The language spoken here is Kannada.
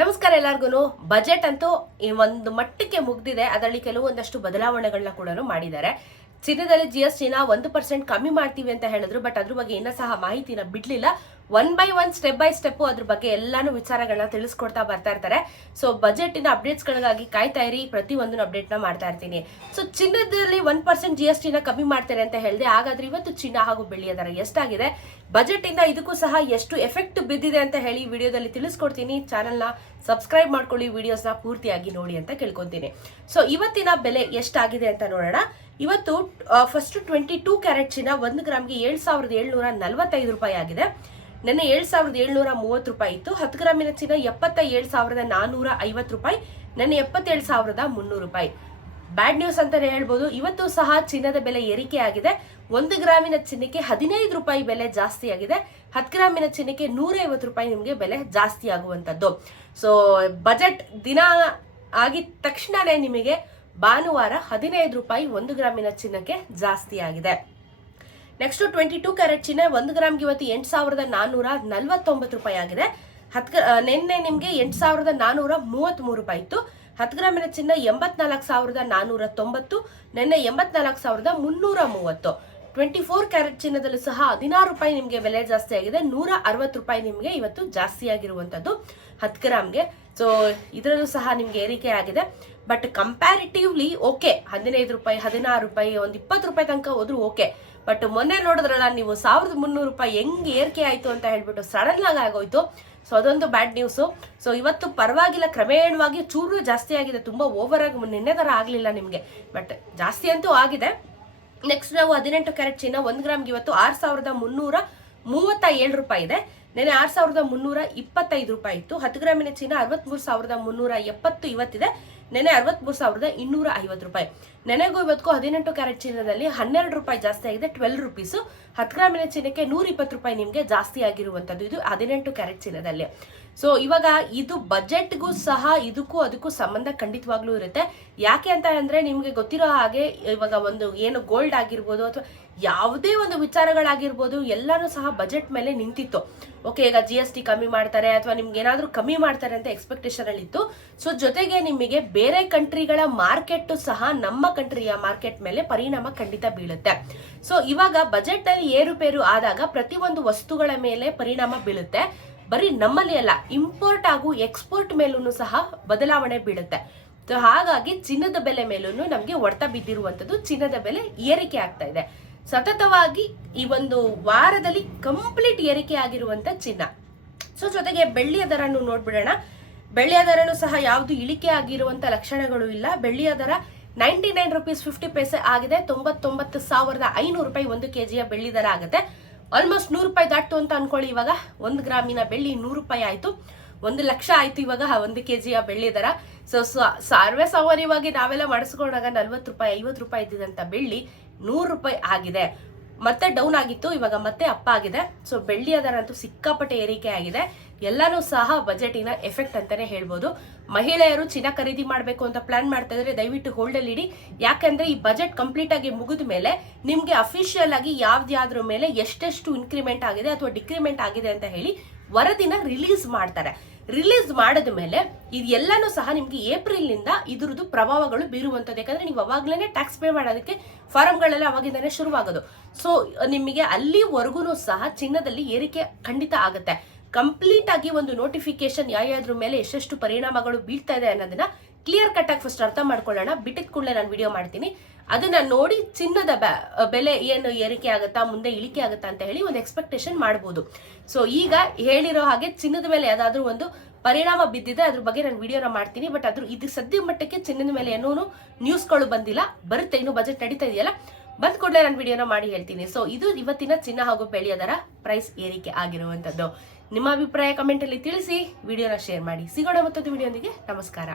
ನಮಸ್ಕಾರ ಎಲ್ಲರಿಗೂ. ಬಜೆಟ್ ಅಂತೂ ಒಂದು ಮಟ್ಟಕ್ಕೆ ಮುಗ್ದಿದೆ. ಅದರಲ್ಲಿ ಕೆಲವೊಂದಷ್ಟು ಬದಲಾವಣೆಗಳನ್ನ ಕೂಡ ಮಾಡಿದ್ದಾರೆ. ಚಿನ್ನದಲ್ಲಿ GSTನ 1% ಕಮ್ಮಿ ಮಾಡ್ತೀವಿ ಅಂತ ಹೇಳಿದ್ರು, ಬಟ್ ಅದ್ರ ಬಗ್ಗೆ ಇನ್ನೂ ಸಹ ಮಾಹಿತಿನ ಬಿಡ್ಲಿಲ್ಲ. One by one step by step ಅದ್ರ ಬಗ್ಗೆ ಎಲ್ಲಾನು ವಿಚಾರಗಳನ್ನ ತಿಳಿಸ್ಕೊಡ್ತಾ ಬರ್ತಾ ಇರ್ತಾರೆ. ಸೊ ಬಜೆಟಿನ ಅಪ್ಡೇಟ್ಸ್ಗಳಿಗಾಗಿ ಕಾಯ್ತಾ ಇರಿ, ಪ್ರತಿಯೊಂದನ್ನು ಅಪ್ಡೇಟ್ನ ಮಾಡ್ತಾ ಇರ್ತೀನಿ. ಸೊ ಚಿನ್ನದಲ್ಲಿ 1% GSTನ ಕಮ್ಮಿ ಮಾಡ್ತಾರೆ ಅಂತ ಹೇಳಿದೆ. ಹಾಗಾದ್ರೆ ಇವತ್ತು ಚಿನ್ನ ಹಾಗೂ ಬೆಳ್ಳಿಯ ದರ ಎಷ್ಟಾಗಿದೆ, ಬಜೆಟ್ ಇಂದ ಇದಕ್ಕೂ ಸಹ ಎಷ್ಟು ಎಫೆಕ್ಟ್ ಬಿದ್ದಿದೆ ಅಂತ ಹೇಳಿ ವಿಡಿಯೋದಲ್ಲಿ ತಿಳಿಸ್ಕೊಡ್ತೀನಿ. ಚಾನಲ್ನ ಸಬ್ಸ್ಕ್ರೈಬ್ ಮಾಡ್ಕೊಳ್ಳಿ, ವಿಡಿಯೋಸ್ನ ಪೂರ್ತಿಯಾಗಿ ನೋಡಿ ಅಂತ ಕೇಳ್ಕೊತೀನಿ. ಸೊ ಇವತ್ತಿನ ಬೆಲೆ ಎಷ್ಟಾಗಿದೆ ಅಂತ ನೋಡೋಣ. ಇವತ್ತು ಫಸ್ಟ್ 22 ಕ್ಯಾರೆಟ್ ಚಿನ್ನ 1 ಗ್ರಾಮ್ಗೆ 7,745 ರೂಪಾಯಿ ಆಗಿದೆ. ನೆನ್ನೆ 7,730 ರೂಪಾಯಿ ಇತ್ತು. 10 ಗ್ರಾಮಿನ ಚಿನ್ನ 77,450 ರೂಪಾಯಿ, ನೆನ್ನೆ 77,300 ರೂಪಾಯಿ. ಬ್ಯಾಡ್ ನ್ಯೂಸ್ ಅಂತಾನೆ ಹೇಳ್ಬೋದು. ಇವತ್ತು ಸಹ ಚಿನ್ನದ ಬೆಲೆ ಏರಿಕೆ ಆಗಿದೆ. 1 ಗ್ರಾಮಿನ ಚಿನ್ನಕ್ಕೆ 15 ರೂಪಾಯಿ ಬೆಲೆ ಜಾಸ್ತಿ ಆಗಿದೆ. 10 ಗ್ರಾಮಿನ ಚಿನ್ನಕ್ಕೆ 150 ರೂಪಾಯಿ ನಿಮಗೆ ಬೆಲೆ ಜಾಸ್ತಿ ಆಗುವಂಥದ್ದು. ಸೊ ಬಜೆಟ್ ದಿನ ಆಗಿದ ತಕ್ಷಣನೇ ನಿಮಗೆ ಭಾನುವಾರ 15 ರೂಪಾಯಿ 1 ಗ್ರಾಮಿನ ಚಿನ್ನಕ್ಕೆ ಜಾಸ್ತಿ ಆಗಿದೆ. ನೆಕ್ಸ್ಟ್ 22 ಕ್ಯಾರೆಟ್ ಚಿನ್ನ 1 ಗ್ರಾಮ್ಗೆ ಇವತ್ತು 8,449 ರೂಪಾಯಿ ಆಗಿದೆ. ನಿನ್ನೆ ನಿಮಗೆ 8,433 ರೂಪಾಯಿ ಇತ್ತು. 10 ಗ್ರಾಮಿನ ಚಿನ್ನ 84,490, ನಿನ್ನೆ 84,330. 24 ಕ್ಯಾರೆಟ್ ಚಿನ್ನದಲ್ಲೂ ಸಹ 16 ರೂಪಾಯಿ ನಿಮಗೆ ಬೆಲೆ ಜಾಸ್ತಿ ಆಗಿದೆ. 160 ರೂಪಾಯಿ ನಿಮಗೆ ಇವತ್ತು ಜಾಸ್ತಿ ಆಗಿರುವಂಥದ್ದು 10 ಗ್ರಾಮ್ಗೆ. ಸೊ ಇದರಲ್ಲೂ ಸಹ ನಿಮ್ಗೆ ಏರಿಕೆ ಆಗಿದೆ. ಬಟ್ ಕಂಪ್ಯಾರಿಟಿವ್ಲಿ ಓಕೆ, 15 ರೂಪಾಯಿ 16 ರೂಪಾಯಿ ಒಂದು 20 ರೂಪಾಯಿ ತನಕ ಹೋದ್ರು ಓಕೆ. ಬಟ್ ಮೊನ್ನೆ ನೋಡಿದ್ರಲ್ಲ ನೀವು 1,300 ರೂಪಾಯಿ ಹೆಂಗ್ ಏರಿಕೆ ಆಯ್ತು ಅಂತ ಹೇಳ್ಬಿಟ್ಟು ಸಡನ್ ಆಗಿ ಆಗೋಯ್ತು. ಸೊ ಅದೊಂದು ಬ್ಯಾಡ್ ನ್ಯೂಸು. ಸೊ ಇವತ್ತು ಪರವಾಗಿಲ್ಲ, ಕ್ರಮೇಣವಾಗಿ ಚೂರು ಜಾಸ್ತಿ ಆಗಿದೆ. ತುಂಬಾ ಓವರ್ ಆಗಿ ನಿನ್ನೆ ತರ ಆಗ್ಲಿಲ್ಲ ನಿಮ್ಗೆ, ಬಟ್ ಜಾಸ್ತಿ ಅಂತೂ ಆಗಿದೆ. ನೆಕ್ಸ್ಟ್ ನಾವು 18 ಕ್ಯಾರೆಟ್ ಚಿನ್ನ 1 ಗ್ರಾಮ್ಗೆ ಇವತ್ತು 6,337 ರೂಪಾಯಿ ಇದೆ. ನೆನೆ 6,325 ರೂಪಾಯಿ ಇತ್ತು. 10 ಗ್ರಾಮಿನ ಚಿನ್ನ 63,370 ಇವತ್ತಿದೆ. ನೆನೆ 63,250 ರೂಪಾಯಿ. ನೆನೆಗೂ ಇವತ್ತು 18 ಕ್ಯಾರೆಟ್ ಚಿನ್ನದಲ್ಲಿ 12 ರೂಪಾಯಿ ಜಾಸ್ತಿ ಆಗಿದೆ, 12 ರುಪೀಸು. 10 ಗ್ರಾಮಿನ ಚಿನ್ನಕ್ಕೆ 120 ರೂಪಾಯಿ ನಿಮಗೆ ಜಾಸ್ತಿ ಆಗಿರುವಂಥದ್ದು ಇದು 18 ಕ್ಯಾರೆಟ್ ಚಿನ್ನದಲ್ಲಿ. ಸೊ ಇವಾಗ ಇದು ಬಜೆಟ್ಗೂ ಸಹ ಇದಕ್ಕೂ ಅದಕ್ಕೂ ಸಂಬಂಧ ಖಂಡಿತವಾಗ್ಲೂ ಇರುತ್ತೆ. ಯಾಕೆ ಅಂತ ಅಂದ್ರೆ ನಿಮ್ಗೆ ಗೊತ್ತಿರೋ ಹಾಗೆ ಇವಾಗ ಒಂದು ಏನು ಗೋಲ್ಡ್ ಆಗಿರ್ಬೋದು ಅಥವಾ ಯಾವುದೇ ಒಂದು ವಿಚಾರಗಳಾಗಿರ್ಬೋದು ಎಲ್ಲಾನು ಸಹ ಬಜೆಟ್ ಮೇಲೆ ನಿಂತಿತ್ತು. ಓಕೆ, ಈಗ GST ಕಮ್ಮಿ ಮಾಡ್ತಾರೆ ಅಥವಾ ನಿಮ್ಗೆ ಏನಾದ್ರೂ ಕಮ್ಮಿ ಮಾಡ್ತಾರೆ ಅಂತ ಎಕ್ಸ್ಪೆಕ್ಟೇಷನ್ ಅಲ್ಲಿ ಇತ್ತು. ಸೊ ಜೊತೆಗೆ ನಿಮಗೆ ಬೇರೆ ಕಂಟ್ರಿಗಳ ಮಾರ್ಕೆಟ್ ಸಹ ನಮ್ಮ ಕಂಟ್ರಿಯ ಮಾರ್ಕೆಟ್ ಮೇಲೆ ಪರಿಣಾಮ ಖಂಡಿತ ಬೀಳುತ್ತೆ. ಸೊ ಇವಾಗ ಬಜೆಟ್ ನಲ್ಲಿ ಏರುಪೇರು ಆದಾಗ ಪ್ರತಿಯೊಂದು ವಸ್ತುಗಳ ಮೇಲೆ ಪರಿಣಾಮ ಬೀಳುತ್ತೆ. ಬರೀ ನಮ್ಮಲ್ಲಿ ಅಲ್ಲ, ಇಂಪೋರ್ಟ್ ಹಾಗೂ ಎಕ್ಸ್ಪೋರ್ಟ್ ಮೇಲೂ ಸಹ ಬದಲಾವಣೆ ಬೀಳುತ್ತೆ. ಸೊ ಹಾಗಾಗಿ ಚಿನ್ನದ ಬೆಲೆ ಮೇಲೂ ನಮ್ಗೆ ಹೊಡೆತ ಬಿದ್ದಿರುವಂತದ್ದು, ಚಿನ್ನದ ಬೆಲೆ ಏರಿಕೆ ಆಗ್ತಾ ಇದೆ ಸತತವಾಗಿ. ಈ ಒಂದು ವಾರದಲ್ಲಿ ಕಂಪ್ಲೀಟ್ ಏರಿಕೆ ಆಗಿರುವಂತ ಚಿನ್ನ. ಸೊ ಜೊತೆಗೆ ಬೆಳ್ಳಿಯ ದರನು ನೋಡ್ಬಿಡೋಣ. ಬೆಳ್ಳಿಯ ದರನು ಸಹ ಯಾವ್ದು ಇಳಿಕೆ ಆಗಿರುವಂತ ಲಕ್ಷಣಗಳು ಇಲ್ಲ. ಬೆಳ್ಳಿಯ ದರ 99 ರೂಪೀಸ್ 50 ಪೈಸೆ ಆಗಿದೆ. 99,500 ರೂಪಾಯಿ 1 kgಯ ಬೆಳ್ಳಿ ದರ ಆಗುತ್ತೆ. ಆಲ್ಮೋಸ್ಟ್ 100 ರೂಪಾಯಿ ದಾಟ್ತು ಅಂತ ಅನ್ಕೊಳ್ಳಿ. ಇವಾಗ 1 ಗ್ರಾಮಿನ ಬೆಳ್ಳಿ 100 ರೂಪಾಯಿ ಆಯ್ತು, 1 ಲಕ್ಷ ಆಯ್ತು ಇವಾಗ 1 kgಯ ಬೆಳ್ಳಿ ದರ. ಸೊ ಸಾಮಾನ್ಯವಾಗಿ ನಾವೆಲ್ಲ ಮಾಡಿಸ್ಕೊಂಡಾಗ 40 ರೂಪಾಯಿ 50 ರೂಪಾಯಿ ಇದ್ದಿದ್ದಂತ ಬೆಳ್ಳಿ 100 ರೂಪಾಯಿ ಆಗಿದೆ. ಮತ್ತೆ ಡೌನ್ ಆಗಿತ್ತು, ಇವಾಗ ಮತ್ತೆ ಅಪ್ ಆಗಿದೆ. ಸೊ ಬೆಳ್ಳಿಯ ದರ ಅಂತೂ ಸಿಕ್ಕಾಪಟ್ಟೆ ಏರಿಕೆ ಆಗಿದೆ. ಎಲ್ಲಾನು ಸಹ ಬಜೆಟಿನ ಎಫೆಕ್ಟ್ ಅಂತಾನೆ ಹೇಳ್ಬೋದು. ಮಹಿಳೆಯರು ಚಿನ್ನ ಖರೀದಿ ಮಾಡಬೇಕು ಅಂತ ಪ್ಲಾನ್ ಮಾಡ್ತಾ ಇದ್ರೆ ದಯವಿಟ್ಟು ಹೋಲ್ಡ್ ಅಲ್ಲಿ ಇಡಿ. ಯಾಕಂದ್ರೆ ಈ ಬಜೆಟ್ ಕಂಪ್ಲೀಟ್ ಆಗಿ ಮುಗಿದ ಮೇಲೆ ನಿಮ್ಗೆ ಅಫಿಷಿಯಲ್ ಆಗಿ ಯಾವ್ದಾದ್ರ ಮೇಲೆ ಎಷ್ಟೆಷ್ಟು ಇನ್ಕ್ರಿಮೆಂಟ್ ಆಗಿದೆ ಅಥವಾ ಡಿಕ್ರಿಮೆಂಟ್ ಆಗಿದೆ ಅಂತ ಹೇಳಿ ವರದಿನ ರಿಲೀಸ್ ಮಾಡ್ತಾರೆ. ರಿಲೀಸ್ ಮಾಡಿದ ಮೇಲೆ ಇದೆಲ್ಲಾನು ಸಹ ನಿಮ್ಗೆ ಏಪ್ರಿಲ್ ನಿಂದ ಇದ್ರದ್ದು ಪ್ರಭಾವಗಳು ಬೀರುವಂತದ್ದು. ಯಾಕಂದ್ರೆ ನೀವು ಅವಾಗ್ಲೇನೆ ಟ್ಯಾಕ್ಸ್ ಪೇ ಮಾಡೋದಕ್ಕೆ ಫಾರಂಗಳೆಲ್ಲ ಅವಾಗಿಂದಾನೆ ಶುರುವಾಗೋದು. ಸೊ ನಿಮಗೆ ಅಲ್ಲಿವರೆಗೂ ಸಹ ಚಿನ್ನದಲ್ಲಿ ಏರಿಕೆ ಖಂಡಿತ ಆಗುತ್ತೆ. ಕಂಪ್ಲೀಟ್ ಆಗಿ ಒಂದು ನೋಟಿಫಿಕೇಶನ್ ಯಾವ್ಯಾದ್ರ ಮೇಲೆ ಎಷ್ಟೆಷ್ಟು ಪರಿಣಾಮಗಳು ಬೀಳ್ತಾ ಇದೆ ಅನ್ನೋದನ್ನ ಕ್ಲಿಯರ್ ಕಟ್ ಆಗಿ ಫಸ್ಟ್ ಅರ್ಥ ಮಾಡ್ಕೊಳ್ಳೋಣ. ಬಿಟ್ಟಿದ ಕೂಡಲೇ ನಾನು ವಿಡಿಯೋ ಮಾಡ್ತೀನಿ. ಅದನ್ನ ನೋಡಿ ಚಿನ್ನದ ಬೆಲೆ ಏನು ಏರಿಕೆ ಆಗುತ್ತಾ, ಮುಂದೆ ಇಳಿಕೆ ಆಗುತ್ತಾ ಅಂತ ಹೇಳಿ ಒಂದು ಎಕ್ಸ್ಪೆಕ್ಟೇಷನ್ ಮಾಡ್ಬೋದು. ಸೊ ಈಗ ಹೇಳಿರೋ ಹಾಗೆ ಚಿನ್ನದ ಮೇಲೆ ಯಾವ್ದಾದ್ರು ಒಂದು ಪರಿಣಾಮ ಬಿದ್ದಿದೆ, ಅದ್ರ ಬಗ್ಗೆ ನಾನು ವಿಡಿಯೋನ ಮಾಡ್ತೀನಿ. ಬಟ್ ಇದು ಸದ್ಯ ಮಟ್ಟಕ್ಕೆ ಚಿನ್ನದ ಮೇಲೆ ಏನೂ ನ್ಯೂಸ್ಗಳು ಬಂದಿಲ್ಲ. ಬರುತ್ತೆ, ಇನ್ನು ಬಜೆಟ್ ನಡೀತಾ ಇದೆಯಲ್ಲ, ಬಂದ್ ಕೂಡಲೇ ನಾನು ವಿಡಿಯೋನ ಮಾಡಿ ಹೇಳ್ತೀನಿ. ಸೊ ಇದು ಇವತ್ತಿನ ಚಿನ್ನ ಹಾಗೂ ಬೆಳ್ಳಿಯ ದರ ಪ್ರೈಸ್ ಏರಿಕೆ ಆಗಿರುವಂತದ್ದು. ನಿಮ್ಮ ಅಭಿಪ್ರಾಯ ಕಮೆಂಟ್ ಅಲ್ಲಿ ತಿಳಿಸಿ, ವಿಡಿಯೋನ ಶೇರ್ ಮಾಡಿ. ಸಿಗೋಣ ಮತ್ತೊಂದು ವಿಡಿಯೋದೊಂದಿಗೆ. ನಮಸ್ಕಾರ.